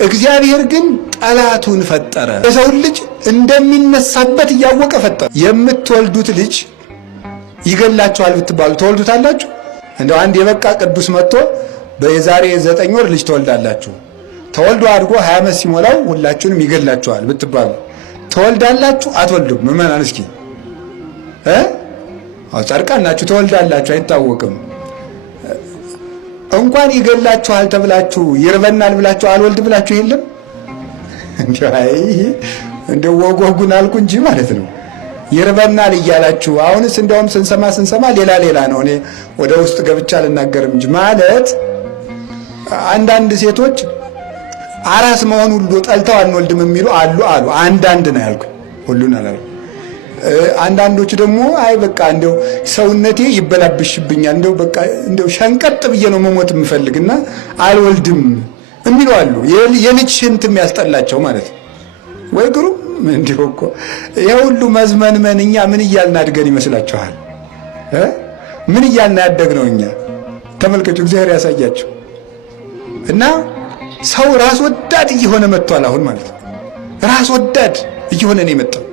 እግዚአብሔር ግን ጠላቱን ፈጠረ። የሰው ልጅ እንደሚነሳበት እያወቀ ፈጠረ። የምትወልዱት ልጅ ይገላችኋል ብትባሉ ተወልዱታላችሁ? እንደው አንድ የበቃ ቅዱስ መጥቶ በዛሬ 9 ወር ልጅ ተወልዳላችሁ፣ ተወልዶ አድጎ 20 ዓመት ሲሞላው ሁላችሁንም ይገላችኋል ብትባሉ ተወልዳላችሁ? አትወልዱም? ምእመናን እስኪ ጻድቃን ናችሁ፣ ተወልዳላችሁ፣ አይታወቅም። እንኳን ይገላችኋል ተብላችሁ ይርበናል ብላችሁ አልወልድ ብላችሁ የለም እንደው ወጎጉን አልኩ እንጂ ማለት ነው። ይርበናል እያላችሁ አሁንስ እንደውም ስንሰማ ሌላ ነው። እኔ ወደ ውስጥ ገብቻ አልናገርም እንጂ ማለት አንዳንድ ሴቶች አራስ መሆን ሁሉ ጠልተው አንወልድም የሚሉ አሉ። አንዳንድ ነው ያልኩ፣ ሁሉን አላልኩም። አንዳንዶች ደግሞ አይ በቃ እንደው ሰውነቴ ይበላብሽብኛል እንደው ሸንቀጥ ብዬ ነው መሞት የምፈልግና አልወልድም የሚሉ አሉ። የልጅ ሽንትም ያስጠላቸው ማለት ነው። ወይ ግሩም! እንዲሁ እኮ የሁሉ መዝመንመን እኛ ምን እያልን አድገን ይመስላችኋል? ምን እያልን ያደግነው እኛ? ተመልከቱ፣ እግዚአብሔር ያሳያቸው። እና ሰው ራስ ወዳድ እየሆነ መጥቷል አሁን ማለት ነው። ራስ ወዳድ እየሆነ ነው የመጣው።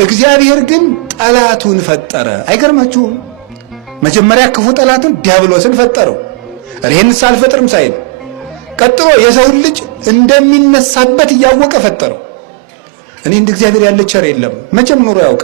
እግዚአብሔር ግን ጠላቱን ፈጠረ። አይገርማችሁም? መጀመሪያ ክፉ ጠላቱን ዲያብሎስን ፈጠረው፣ ይሄንስ አልፈጥርም ሳይል። ቀጥሎ የሰውን ልጅ እንደሚነሳበት እያወቀ ፈጠረው። እኔ እንደ እግዚአብሔር ያለ ቸር የለም፣ መቼም ኑሮ ያውቅ